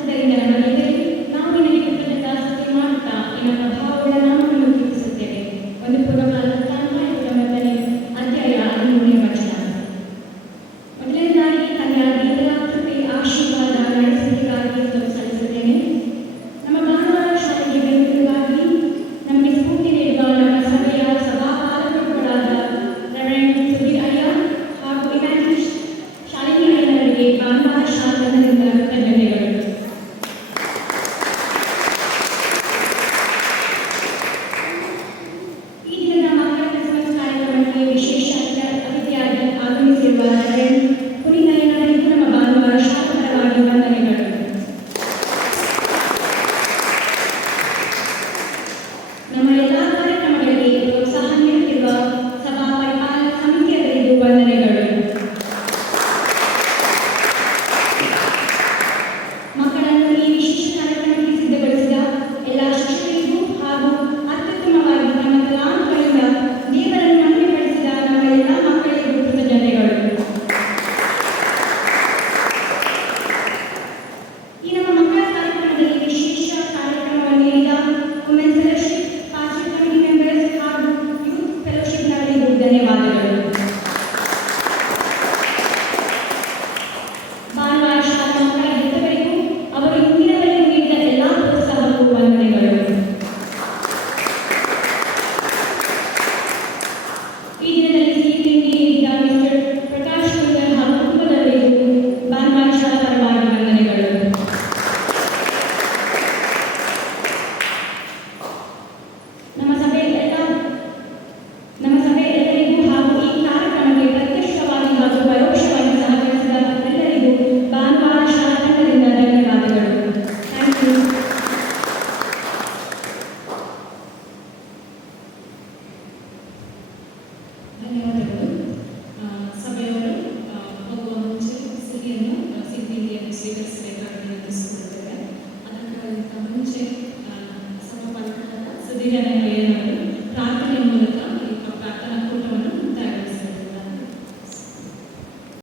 ಆದ್ದರಿಂದ ನಮ್ಮ ಎದುರಿಗೆ ನಾವು ನಿನಗೆ ಕೃತಜ್ಞತಾಸ್ತುತಿ ಮಾಡುತ್ತಾ ಈ ನಮ್ಮ ಭಾವಗಳ ನಾಮವನ್ನು ಕೀರ್ತಿಸುತ್ತೇವೆ. ಒಂದು ಪೂರ್ವಕಾಲದ ಸಾಂಪ್ರದಾಯಿಕ ಮೊದಲನೇ ಅಧ್ಯಾಯ 13ನೇ ವಚನ. ಮೊದಲನೇದಾಗಿ ತನ್ನ ದೇವರ ಕೃಪೆ ಆಶೀರ್ವಾದ ನಡೆಸುವಿಕೆಗಾಗಿ ಸಲ್ಲಿಸುತ್ತೇನೆ. ನಮ್ಮ ಭಾನುವಾರ ಶಾಲೆಗೆ ಬೆಂಬಲವಾಗಿ ನಮಗೆ ಸ್ಫೂರ್ತಿ ನೀಡುವ ನಮ್ಮ ಸಭೆಯ ಸಭಾಪಾಲಕರುಗಳಾದ ರೆವರೆಂಡ್ ಸುಧೀರ್ ಅಯ್ಯ ಹಾಗೂ ಇಮ್ಯಾನ್ಯುಯಲ್ ಶಾಲಿನಿ ಅಯ್ಯನವರಿಗೆ ಭಾನುವಾರ ಶಾಲೆಯಿಂದ ಕೃತಜ್ಞತೆಗಳು. ಈ ದಿನದ ಮಕ್ಕಳ ಕ್ರಿಸ್ಮಸ್ ಕಾರ್ಯಕ್ರಮಕ್ಕೆ ವಿಶೇಷ ಅತಿಥಿಯಾಗಿ ಆಗಮಿಸಿರುವ ರೆವರೆಂಡ್ ಸುಧೀರ್ ಅಯ್ಯನವರಿಗೂ ನಮ್ಮ ಭಾನುವಾರ ಶಾಲೆಪರವಾಗಿ ವಂದನೆಗಳು. ನಮ್ಮ ಎಲ್ಲ ಕಾರ್ಯಕ್ರಮಗಳಿಗೆ ಪ್ರೋತ್ಸಾಹ ನೀಡುತ್ತಿರುವ ಸಭಾ ಪರಿಪಾಲನಾ ಸಮಿತಿಯವರಿಗೂ ವಂದನೆಗಳು. ಮಕ್ಕಳನ್ನು ಈ ವಿಶೇಷ ಕಾರ್ಯಕ್ರಮಕ್ಕೆ ಸಿದ್ಧಗೊಳಿಸಿದ ಎಲ್ಲ ಶಿಕ್ಷಕರಿಗೂ ಹಾಗೂ ಅತ್ಯುತ್ತಮವಾಗಿ ತಮ್ಮ ತಲಾಂತಗಳಿಂದ ದೇವರನ್ನು ಮಹಿಮೆಪಡಿಸಿದ ನಮ್ಮ ಎಲ್ಲ ಮಕ್ಕಳಿಗೂ ಕೃತಜ್ಞತೆಗಳು. ಈ ನಮ್ಮ ಮಕ್ಕಳ ಕಾರ್ಯಕ್ರಮದಲ್ಲಿ ವಿಶೇಷ ಕಾರ್ಯಕ್ರಮವನ್ನು ನೀಡಿದ women's fellowship, pastor committee members ಹಾಗೂ ಯೂತ್ ಫೆಲೋಶಿಪ್ನವರಿಗೂ ಧನ್ಯವಾದಗಳು. ಭಾನುವಾರ ಶಾಲಾ ಮಕ್ಕಳ ಹೆತ್ತವರಿಗೂ ಅವರು ಇಂದಿನವರೆಗೂ ನೀಡಿದ ಎಲ್ಲ ಪ್ರೋತ್ಸಾಹಕ್ಕೂ ವಂದನೆಗಳು. ಈ ದಿನದಲ್ಲಿ ಸಿಹಿ ತಿಂಡಿ ನೀಡಿದ ಮಿಸ್ಟರ್ ಪ್ರಕಾಶ್ ಕುಂದರ್ ಹಾಗೂ ಕುಟುಂಬದವರಿಗೂ ಭಾನುವಾರ ಶಾಲಾ ಪರವಾಗಿ ವಂದನೆಗಳು. ನಮ್ಮ ಸಭೆಯ ಎಲ್ಲರಿಗೂ ಹಾಗೂ ಈ ಕಾರ್ಯಕ್ರಮಕ್ಕೆ ಪ್ರತ್ಯಕ್ಷವಾಗಿ ಹಾಗೂ ಪರೋಕ್ಷವಾಗಿ ಸಹಕರಿಸಿದ ಎಲ್ಲರಿಗೂ ಭಾನುವಾರ ಶಾಲಾ ತಂಡದಿಂದ ಧನ್ಯವಾದಗಳು. Thank you. ಧನ್ಯವಾದಗಳು. ಸಭೆಯವರು ಹೋಗುವ ಮುಂಚೆ ಸಿಹಿಯನ್ನು ಸ್ವೀಕರಿಸಬೇಕಾಗಿ ವಿನಂತಿಸಿಕೊಳ್ಳುತ್ತೇವೆ. ಅದಕ್ಕಿಂತ ಮುಂಚೆ ಸಭಾಪಾಲಕರಾದ ಸುಧೀರ್ ಅಯ್ಯನವರು ಪ್ರಾರ್ಥನೆಯ ಮೂಲಕ